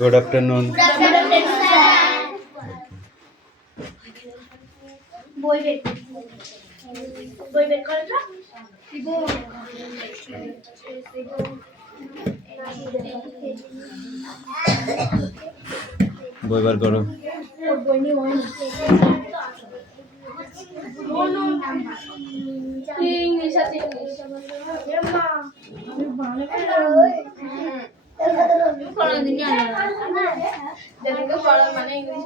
Good afternoon. Good afternoon, sir. বই বের করো তো। বই বার করো। ইংলিশ আছে ইংলিশ। কোনদিন জানি না। যেদিকে পড়া মানে ইংলিশ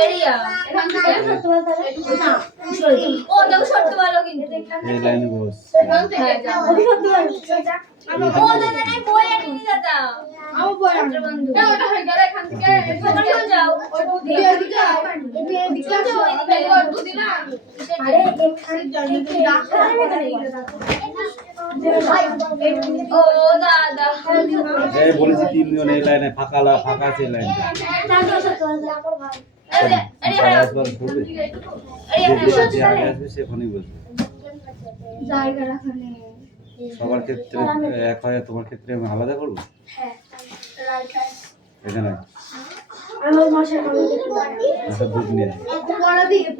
এরিয়া এখান থেকে না ও দেখো সরতে ভালো কিন্তু এই লাইন বস। এখান থেকে যাও ও দাদা নাই বই নিয়ে দাদা আমার বই আছে বন্ধু না ওটা হয়ে গেল এখান থেকে ওখানে চলে যাও ওই দিয়ে যাও এদিকে যাও এদিকে ওই দুদিন না আরে এখান থেকে ডাক্তার ও দাদা এই বলেছি 3 জন এই লাইনে ফাঁকা আছে লাইনটা। আসবার করবে। যে আগে আসবে সেখানেই বসবে। জায়গা রাখানে সবার ক্ষেত্রে এক হয়, তোমার ক্ষেত্রে আমি আলাদা করব। হ্যাঁ রাইট এখানে আমার মাসের আচ্ছা দুধ নিয়ে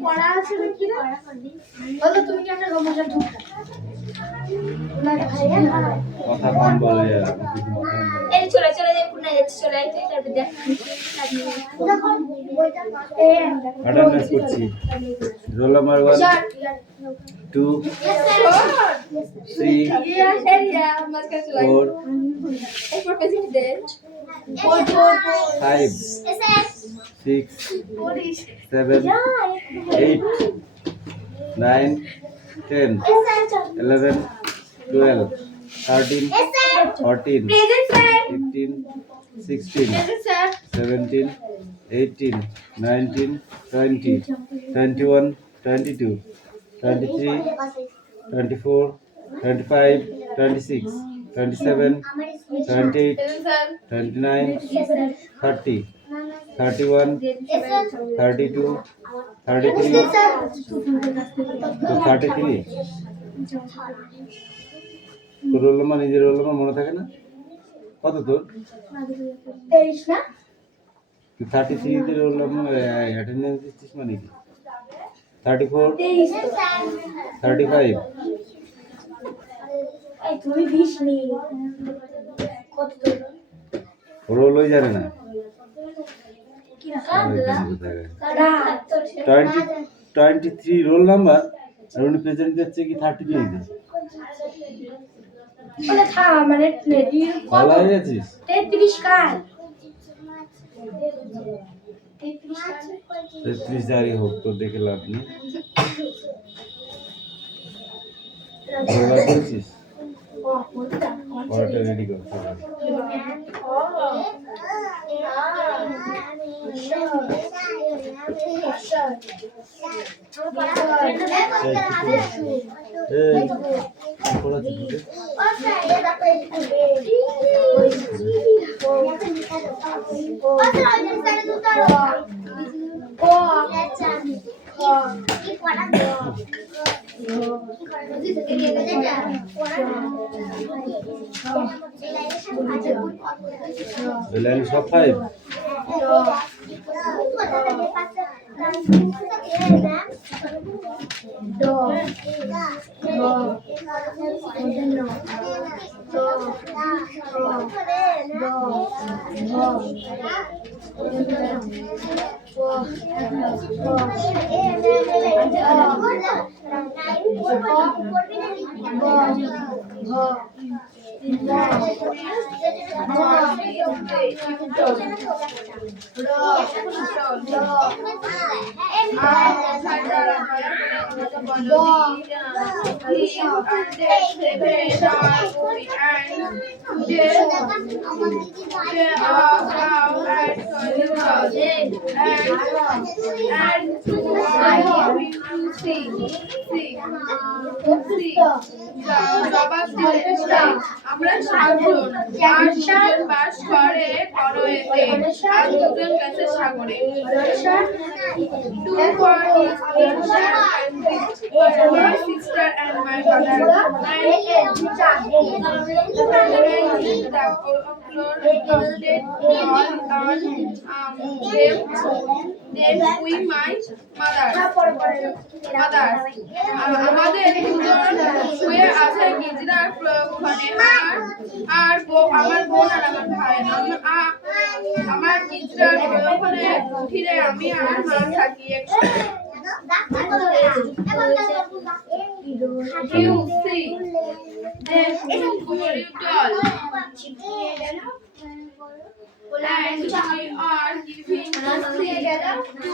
পড়া আছে নাকি না বলো তুমি কি একটা গমজা ঢুকটা না ভাইয়া কথা কম বলে এই চলে চলে যাই কোন যাচ্ছে চলে আইতে তারপর দেখ দেখো বইটা অ্যাটেন্ডেন্স করছি। রোল নাম্বার 1 2 3 4 5 6 7 8 9 10 11 12 13 14 15 16 17 18 19 20 21 22 23 24 25 26 27 28 29 30 31 32 33 তো 33 তোর রোল নাম্বার নিজের রোল নাম্বার মনে থাকে না? কত তোর? 23 না 33 তে রোল নাম্বার অ্যাটেন্ডেন্স দিচ্ছিস মানে কি? 34 35 এই তুমি 20 নি কত তোর রোল হয়ে যাবে না। কি না 23 রোল নাম্বার আর উনি প্রেজেন্ট দিচ্ছে কি 33 দিচ্ছে। ওটা থা মানে ভালো হয়ে গেছিস? 33 কার 33 যাই হোক তো দেখে লাভ নেই। এবার বলছিস পড়াটা রেডি কর। লাইন সব 5 and সি সি সি জবাব দিলে আমরা 7 জন আর 2 জন বাস করে কনওয়েতে আর 2 জন গেছে সাগরে। 2 for his sister my sister and my mother and the floor counted all on them we my mother আমাদের 2 জন শুয়ে আছে গিজরার প্রয়োগক্ষণে আর আমার বোন আর আমার ভাই আমার গিজরার প্রয়োগক্ষণে উঠিলে আমি আর মা থাকি একসাথে। You see, then you doll, and we are giving to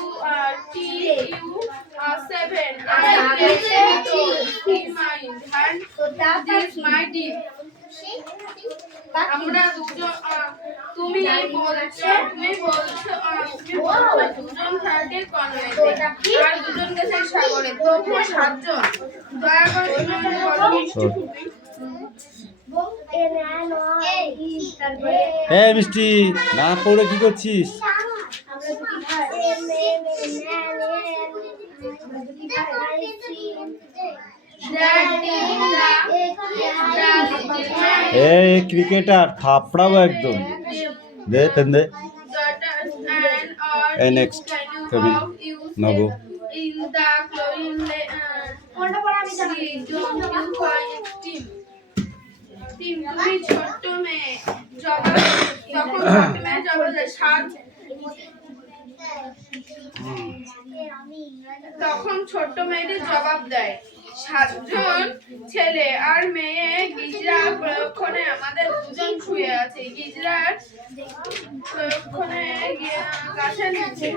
TU7. I in mind, and this my deep. আমরা তুমি বলছো 2 জন থাকে কনওয়েতে আর 2 জন গেছে সাগরে, তখন 7 জন। দয়া করে তুমি বলো মিষ্টি ফুপি। হ্যাঁ মিষ্টি, না পড়ে কি করছিস? এই ক্রিকেটার থাপড়াবো একদম। দে পেন দে। এই নেক্সট কবি নগো। তুমি ছোট্ট মেয়ে জবাব তখন ছোট্ট মেয়েটি জবাব দেয় 7 জন ছেলে আর মেয়ে গিজরা প্রয়োগক্ষণে আমাদের 2 জন শুয়ে আছে গিজরার প্রয়োগক্ষণে গাছের নিচে।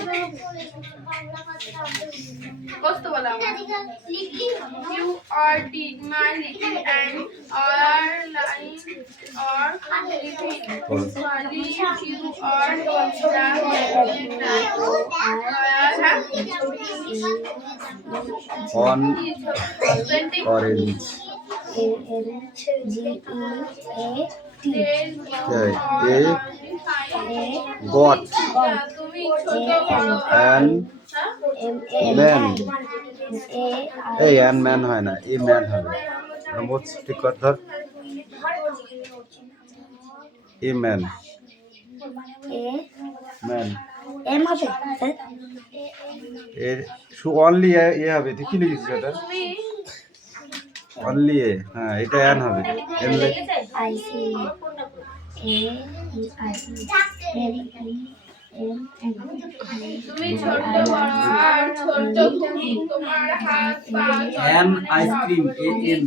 বসতে বলা You are did my little and are lying or living Swali you are on orange a got and man এই and man হয় না, এই man হবে। মোট ঠিক কর ধর, এই man man এম হবে এর শু অনলি এ হবে। তুই কি লিখেছিস এটা? অনলি এ, হ্যাঁ এটা অ্যান হবে। এন লে I C A I C M M N তুমি ছোট বড় আর ছোট তুমি তোমার হাত পা an ice cream A N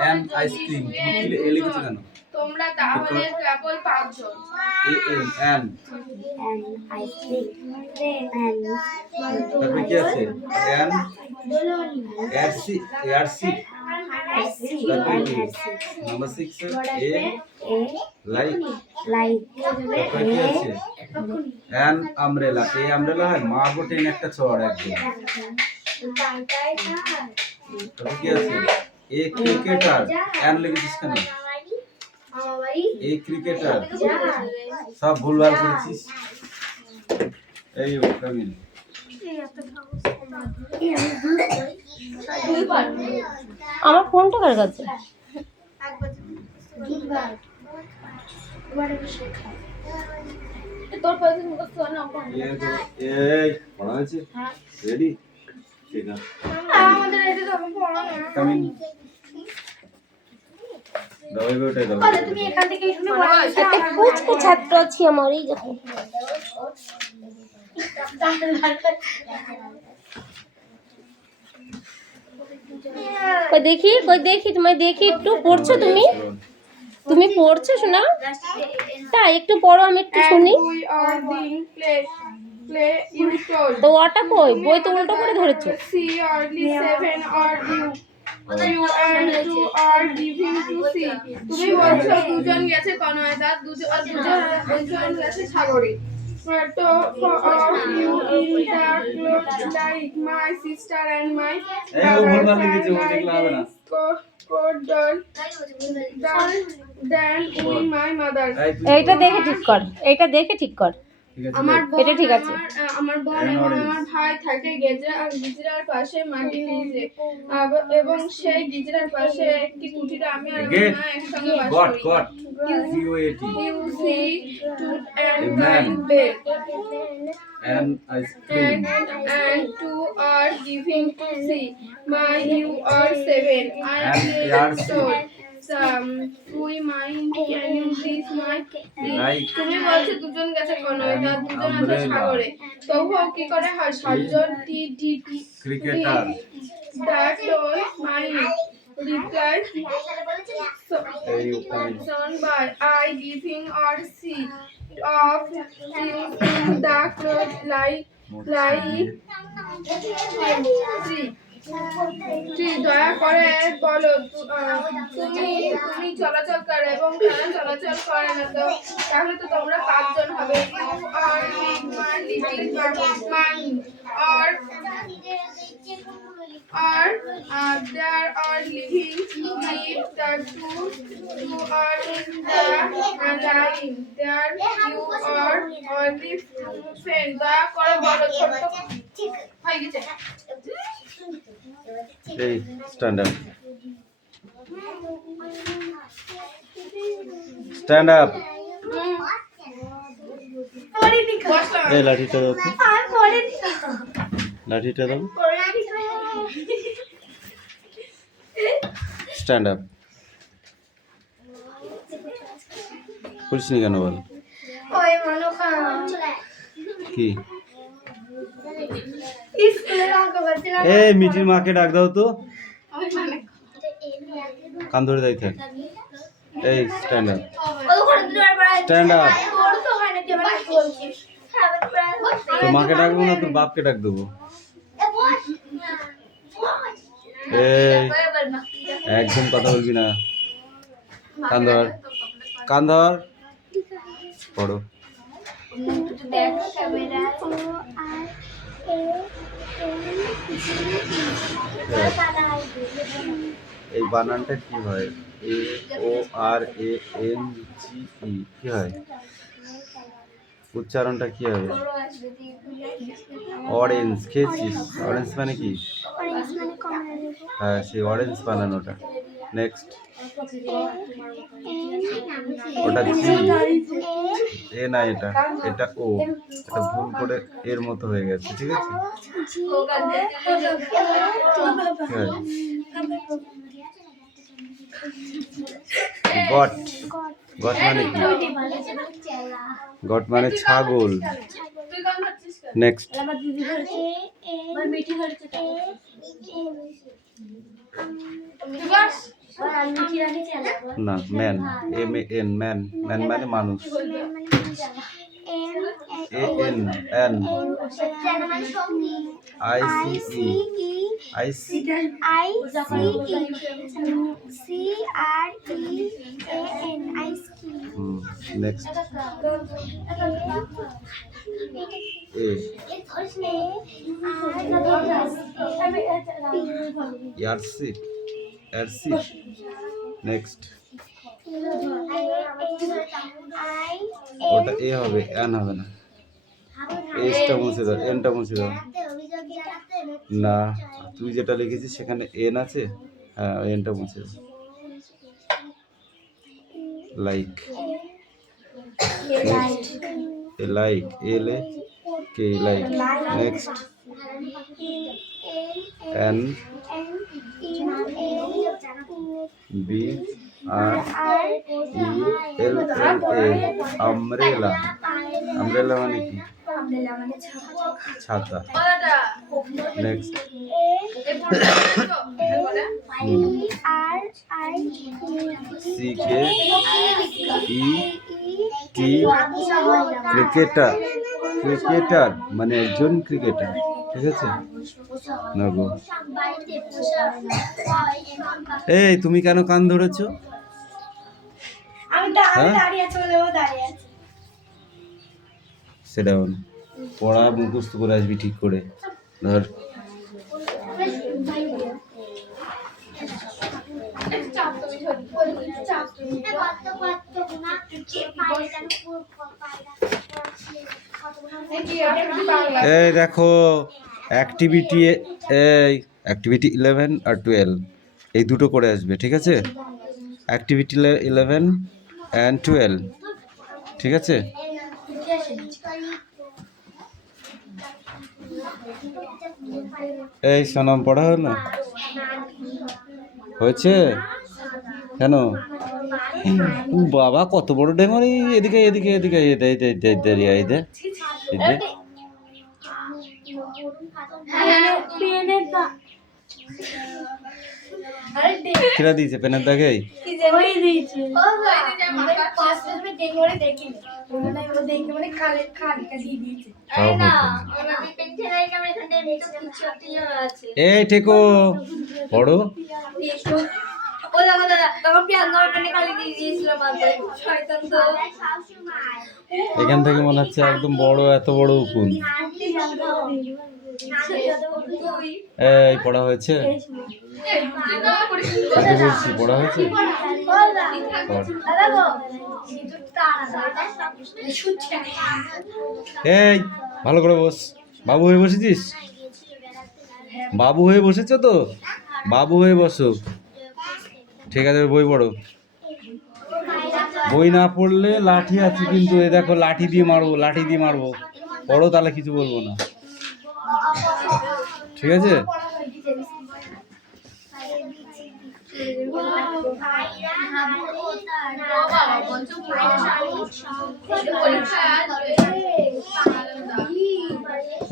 an ice cream. তুমি কি লিখেছো কেন? তোমরা তাহলে কেবল 5 জন। এ এন অ্যান আইসক্রিম তারপরে কি আছে? অ্যান এরসি এরসি তারপরে কি? নাম্বার 6 এ লাইক তারপরে কি আছে? An umbrella. এই আমব্রেলা হয় মাগো টেন একটা চড় একদম। তারপরে কি আছে? এ ক্রিকেটার। অ্যান লিখেছিস কেন? এই ক্রিকেটার। সব ভুলভাল করেছিস। এই কামিল আমার ফোনটা কার কাছে? তোর পয়সা মুখস্থ না এই পড়া হয়েছে? রেডি? ঠিক আছে আমাদের এটা তো পড়া না। কামিল দাও ওটাই দাও। তুমি এখান থেকে শুনে পড়া একটা কুচকু ছাত্র আছি আমার এই দেখো। কই দেখি তোমায় দেখি একটু পড়ছো তুমি? তুমি পড়ছো শোনা? তাই একটু পড়ো আমি একটু শুনি। তো ওটা কই? বই তো উল্টো করে ধরেছো। See early 7 or you and 2 are giving to see. তুমি বলছো 2 জন গেছে কনওয়েতে আর 2 জন গেছে সাগরে। of you in the clothes like my sister and my এই ও ভুলভাল brothers লিখেছে, and ও দেখলে হবে না। like than in my mother. এই তুই এইটা দেখে ঠিক কর, এইটা দেখে ঠিক কর। ঠিক আছে আমার দেখ। বোন এটা ঠিক আছে। আমার বোন And এবং orange. আমার ভাই থাকে গিজরার পাশে মাটির নিচে এবং সেই গিজরার পাশে একটি কুঠিরে আমি আর আমার Get. মা একসঙ্গে বাস Got, করি। got. COAT. You see to and A my man. bed And ice cream. and two are giving see my you are 7 I And am yards. told we mind can you please my Like. তুমি বলছো দুজন গেছে কনয় না দুজন আছে Umbrella. সাগরে তবুও কি করে হয় সাতজন টি Cricketer. that was my reply এই ওখানে। son by I giving or see of you in the clothes like দয়া করে বলো তুমি চলাচল করে এবং তারা চলাচল করে না তো তাহলে তো তোমরা 5 জন হবে you are my little mind or there are living with the two are in the line there you are only friend দয়া করে বলো ছোট হয়ে গেছে এই স্ট্যান্ড আপ এই লাঠিটা দাও তো। লাঠিটা দাও। স্ট্যান্ড আপ করিস নি কেন বল কি এই মিঠির মাকে ডাক দাও তো কান ধরে যাই থাক এই স্ট্যান্ড আপ স্ট্যান্ড আপ তো মাকে ডাকবো না তোর বাপকে ডাক দেবো এই একদম কথা বলবি না কান ধর পড়ো এই বানানটা কি হয় AORANGE কি হয় উচ্চারণটা কি হবে অরেঞ্জ খেয়েছিস অরেঞ্জ মানে কি হ্যাঁ সেই অরেঞ্জ বানানোটা নেক্সট ওটা জি এ না এটা ও এটা ভুল করে এর মতো হয়ে গেছে ঠিক আছে গট গট মানে কি গট মানে ছাগল নেক্সট না ম্যান MAN ম্যান ম্যান মানে মানুষ ANN ICE নেক্সট ইয়ারসিপ নেক্সট ওটা এ হবে এন হবে না এসটা মুছে দাও এনটা মুছে দাও না তুই যেটা লিখেছিস সেখানে এন আছে হ্যাঁ এনটা মুছে দাও like like LAK like next N BRELLA umbrella umbrella মানে কি ছাতা নেক্সট ক্রিকেটার ক্রিকেটার মানে একজন ক্রিকেটার ঠিক আছে না গো এই তুমি কেন কান ধরেছো সেডাউন। পড়া মুখস্থ করে আসবি ঠিক করে। ধর এই দেখো অ্যাক্টিভিটি, এই অ্যাক্টিভিটি 11 আর 12 এই দুটো করে আসবে, ঠিক আছে? অ্যাক্টিভিটি 11 অ্যান্ড 12, ঠিক আছে? এই সোনাম পড়া হলো না? হয়েছে? কেন? বাবা কত বড় ডেমরি! এদিকে এদিকে এদিকে এদিকে এদিকে এদিকে এদিকে। কিরা দিয়েছে পেনের দাগেই? এই টেকো পড়ো। এখান থেকে মনে হচ্ছে একদম বড়, এত বড় উকুন। এই পড়া হয়েছে? বলছি পড়া হয়েছে? এই ভালো করে বস। বাবু হয়ে বসেছিস? বাবু হয়ে বসেছো তো? বাবু হয়ে বসো, ঠিক আছে? বই পড়ো। বই না পড়লে লাঠি আছে কিন্তু, এই দেখো লাঠি দিয়ে মারবো, লাঠি দিয়ে মারবো। পড়ো তাহলে কিছু বলবো না, ঠিক আছে?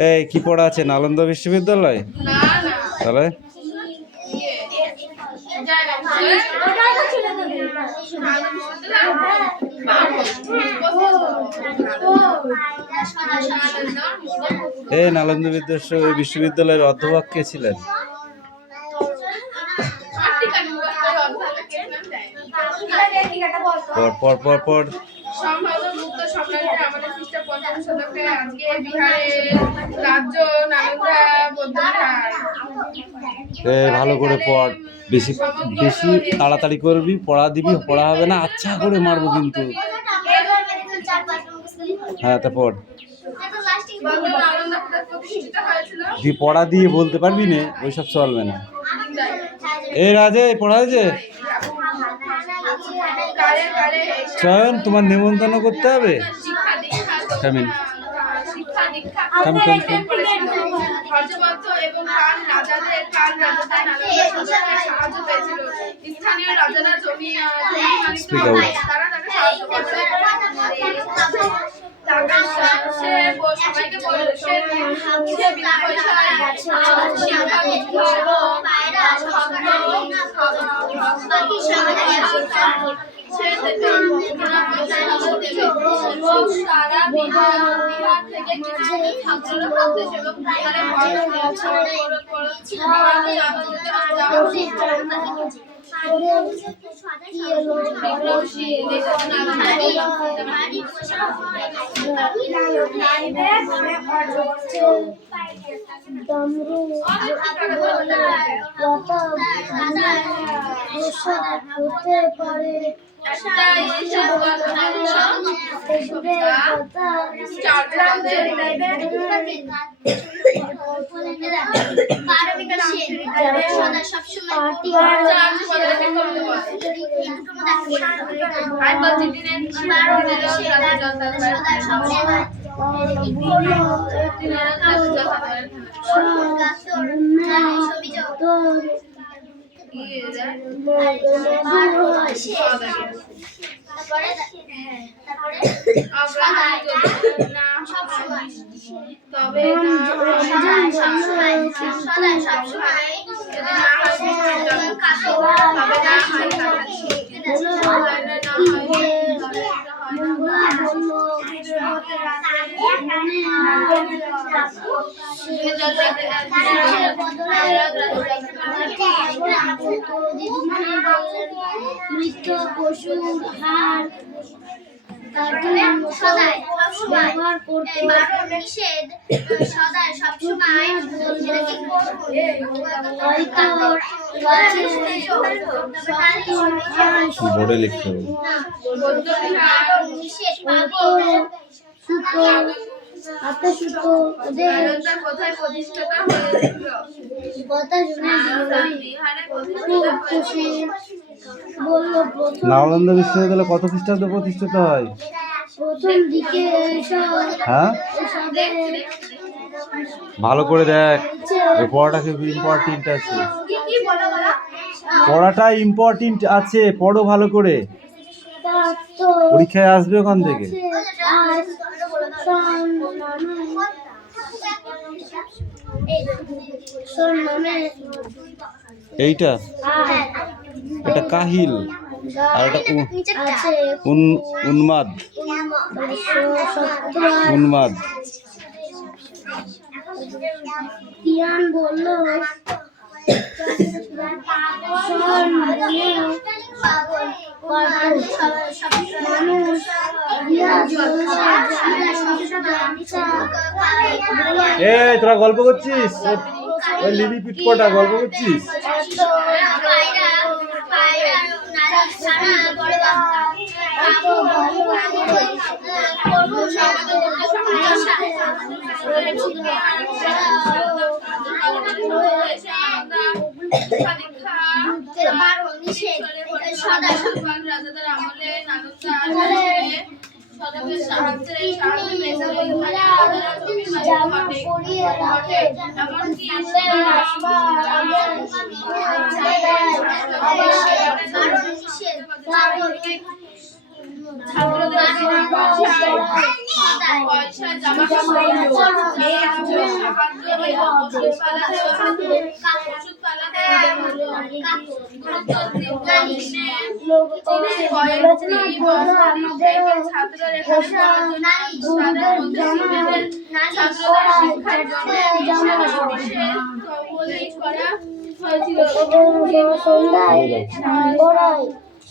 এই কি পড়া আছে? নালন্দা বিশ্ববিদ্যালয়? তাহলে এই নালন্দা বিশ্ববিদ্যালয়ের অধ্যাপক কে ছিলেন? পর পর পর। সম্ভবত সম্রাটের আমাদের খ্রিস্টীয় ৫ম শতকে আজকে বিহারের রাজ্য নালন্দা বৌদ্ধবিহার। ভালো করে পড়, বেশি বেশি তাড়াতাড়ি করবি, পড়া দিবি, পড়া হবে না আচ্ছা করে মারবো কিন্তু। হ্যাঁ তা পড়। তুই পড়া দিয়ে বলতে পারবি না, ওইসব চলবে না। এই রাজে পড়া হয়েছে? চয়ন তোমার নেমন্তন্ন করতে হবে। কামিন মৃত পশুর হাড় তারপরে সদাই সবসময় ব্যবহার করতে বারণ নিষেধ সদাই সবসময় এটা কি করব বোর্ডে লিখতে হবে। বারণ নিষেধ পালন আপনি শুধু ওদের নালন্দা কোথায় প্রতিষ্ঠাতা হয়েছিল? কথা শুনে নালন্দা বিহারে প্রতিষ্ঠিত খুশি হয়েছিল। বলল প্রথম নালন্দা বিশ্ববিদ্যালয় কত খ্রিস্টাব্দে প্রতিষ্ঠিত হয়? প্রথম দিকে এসব হ্যাঁ, এসবের ভালো করে দেখ, এই পড়াটা খুব ইম্পর্টেন্ট আছে, কি বলো পড়াটা ইম্পর্টেন্ট আছে, পড়ো ভালো করে, তো পরীক্ষায় আসবে ওখান থেকে। আজ সম্মানে এইটা এটা কাহিল আর এটা আছে উন্মাদ উন্মাদ। কিয়ান বলল মানুষ এই তোরা গল্প করছিস, ওই লিলি পিট কটা গল্প করছিস? রাজাদের আমলে নালন্দা শহরে সদাগরের সাহায্যে এমনকি পয়সা জমা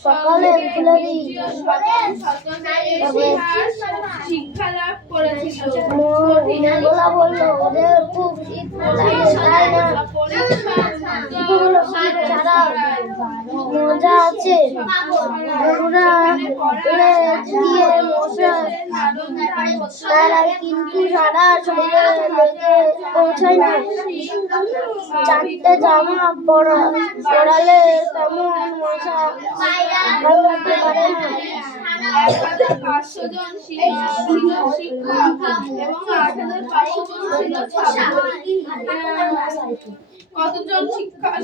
সকালে শিক্ষা লাভ করেছিল। মঙ্গলা বলল ওদের খুব শীত লাগে তাই না? ছাড়া মজা আছে, গরুরা দিয়ে মশা তারা কিন্তু সারা শরীরে লেগে পৌঁছায় না। চারটে জামা পরালে তেমন মশা কামড়াতে পারে না। 500 জন শিক্ষক এবং 8500 জন ছিল ছাত্র। কতজন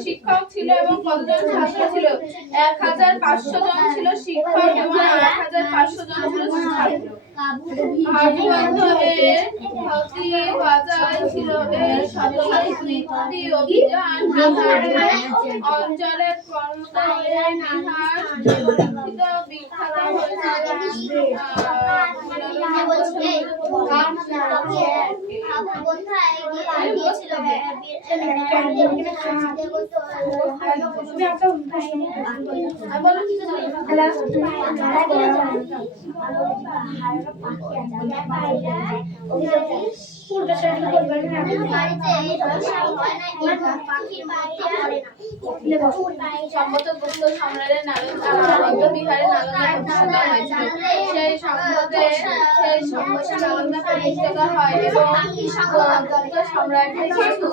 শিক্ষক ছিল এবং কতজন ছাত্র ছিল? 1500 জন ছিল শিক্ষক এবং 8500 জন ছিল ছাত্র। হাটবন্ধ এর হাতি বাজার ছিল এর শতাব্দী অভিযান অঞ্চলের কর্মকাণ্ডের ইতিহাস বিখ্যাত সম্মতগুপ্ত সম্রাটের নালন্দা বিহারে নালন্দা প্রতিষ্ঠা হয়েছিল। সেই সম্মতে নালন্দা প্রতিষ্ঠা হয় এবং গুপ্ত সম্রাটের কিছু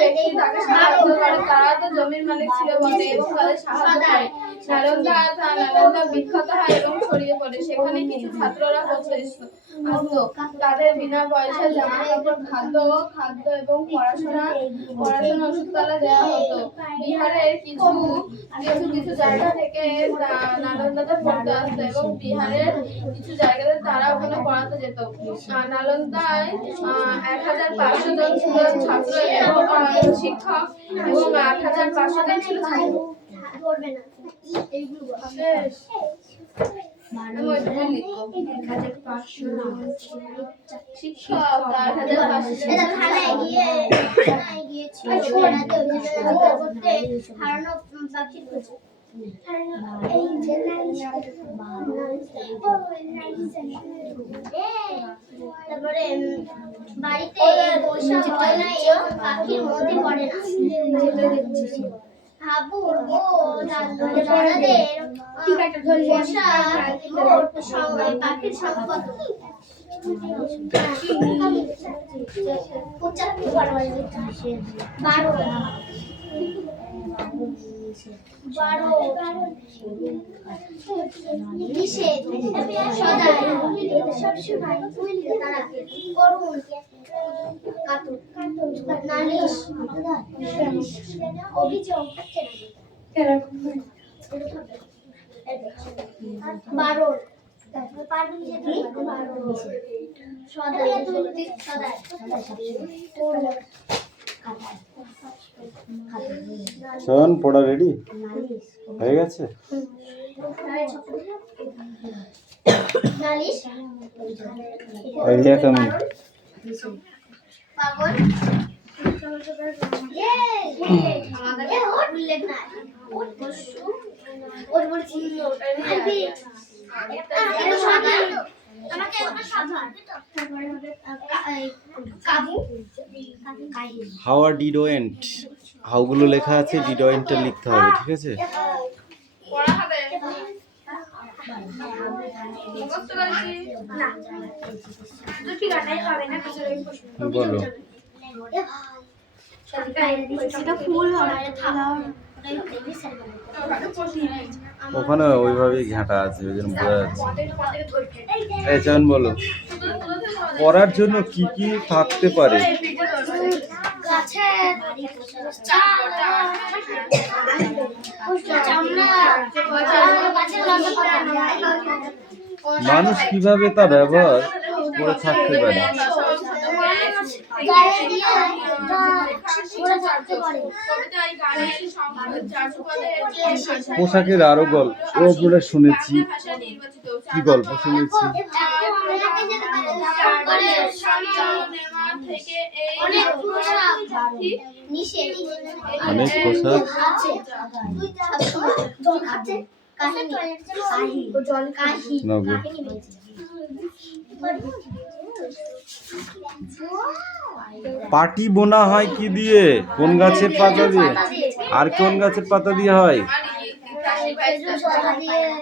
ব্যক্তি তাকে সাহায্য করে। তারা তো জমির মালিক ছিল বটে এবং তাদের সাহায্য করে। নালন্দা বিখ্যাত হয় এবং ছড়িয়ে পড়ে। সেখানে কিছু ছাত্ররা আসতো। তাদের বিনা পয়সায় জামা কাপড়, খাদ্য এবং পড়াশোনা ওষুধপালা দেওয়া হতো। বিহারের কিছু জায়গা থেকে নালন্দাতে পড়তে আসতো এবং বিহারের কিছু জায়গাতে তারা ওখানে পড়াতে যেত। নালন্দায় 1500 জন ছিল ছাত্র এবং শিক্ষক এবং 8500 জন ছিল ছাত্র। শিক্ষক 8500 তারপরে বাড়িতে বসে হয় না এরকম পাখির মধ্যে পড়ে না হাবুর ও দাদাদের বসা পাখির সংখ্যা কত? 12 শোন, পড়া রেডি হয়ে গেছে? আইডিয়া কেমন? পাগল উল্লেখ নাই ওর বলছি আমাকে একটা সাধারণ তারপরে হবে কাবু হাউ আর ডিডোয়েন্ট, হাউগুলো লেখা আছে, ডিডোয়েন্টটা লিখতে হবে, ঠিক আছে? পড়া হবে মুখস্থ করেছি না তো ঠিক আছে হবে না কিছু বলো। সেটা ফুল হবে ওখানে ওইভাবেই ঘাঁটা আছে, ওই জন্য বোঝা যাচ্ছে। এই চয়ন বলো, পড়ার জন্য কি কি থাকতে পারে? মানুষ কিভাবে তা ব্যবহার করে থাকতে পারে? পোশাকের আরো গল্প ওপরে শুনেছি, কি গল্প শুনেছি? অনেক পোশাক নগর। পাটি বোনা হয় কি দিয়ে? কোন গাছের পাতা দিয়ে? আর কোন গাছের পাতা দিয়ে হয়?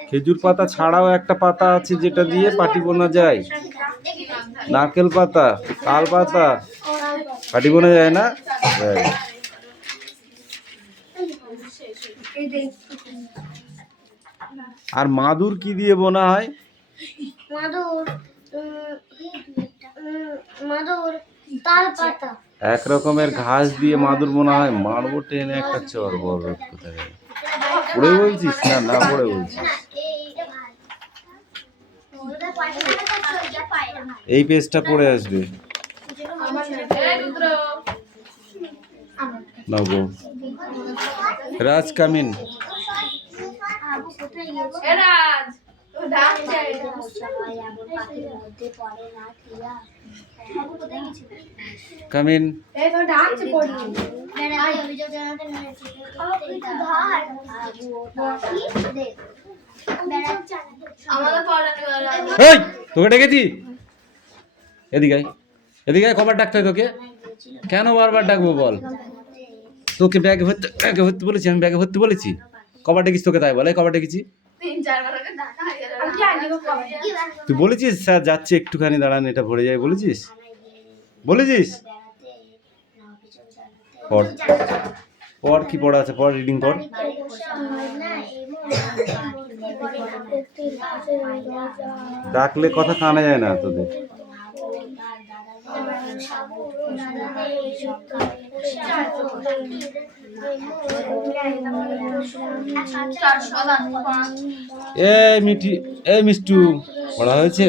খেজুর পাতা ছাড়াও একটা পাতা আছে যেটা দিয়ে পাটি বোনা যায়। নারকেল পাতা, তাল পাতা, পাটি বোনা যায় না? আর মাদুর কি দিয়ে বোনা হয়? মাদুর তাল পাতা। এক রকমের ঘাস দিয়ে মাদুর বোনা হয়। মারবো টেনে একটা চর বড় কোথায় পড়ে বলছিস? না না পড়ে বলছিস। এই পেজটা পড়ে আসবে। নগো রাজ কামিন। কামিন। তোকে ডেকেছি, এদিকে এদিকে কবার ডাকতে হয় তোকে? কেন বারবার ডাকবো বল? তোকে ব্যাগে ভর্তি বলেছি, আমি ব্যাগে ভর্তি বলেছি? কবার ডেকেছি তোকে? তাই বলে কবার ডেকেছি? তুই বলেছিস স্যার যাচ্ছে একটুখানি দাঁড়ান এটা ভরে যায়, বলেছিস? বলেছিস? পড় পড়, কি পড়া আছে পড়, রিডিং পড়। ডাকলে কথা কানে যায় না তোদের। এই মিষ্টু পড়া হয়েছে?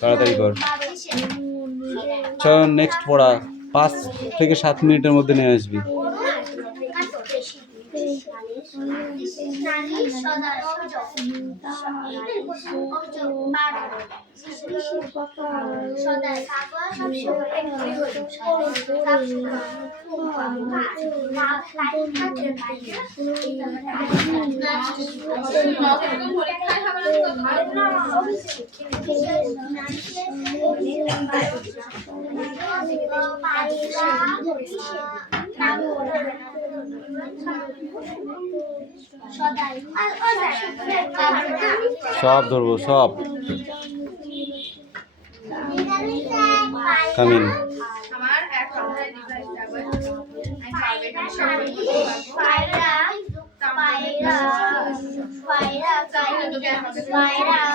তাড়াতাড়ি কর, চল নেক্সট পড়া। 5 থেকে 7 মিনিটের মধ্যে নিয়ে আসবি। পরীক্ষায় হবে না সব ধরবো সব কামিন আমার এক সপ্তাহে ডিভাইস যাবে আমি পারবে না সব পায়রা পায়রা পায়রা পায়রা